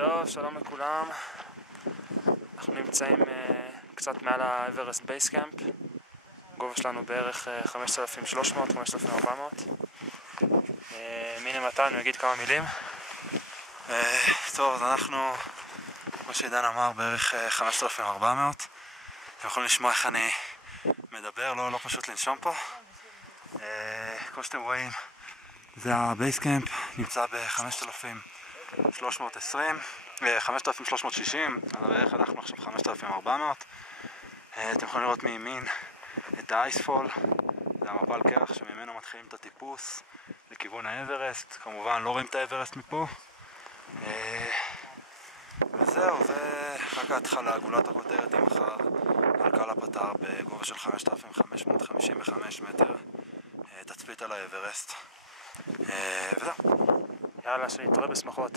טוב, שלום לכולם. אנחנו נמצאים קצת מעל האברסט בייסקאמפ. הגובה שלנו בערך 5,300-5,400. מיני מתן, הוא יגיד כמה מילים. טוב, אז אנחנו, כמו שעידן אמר, בערך 5,400. אתם יכולים לשמוע איך אני מדבר, לא פשוט לנשום פה. כמו שאתם רואים, זה הבייסקאמפ, נמצא ב-5,320, 5,360, אז בערך אנחנו עכשיו 5,400. אתם יכולים לראות מימין את האייספול, זה המפל קרח שממנו מתחילים את הטיפוס לכיוון האברסט. כמובן לא רואים את האברסט מפה. וזהו, זה רק ההתחלה. גולת הכותרת היא מחר על קל הפתר בגובה של 5,555 מטר, תצפית על האברסט. וזהו. יאללה, שנתראה בשמחות.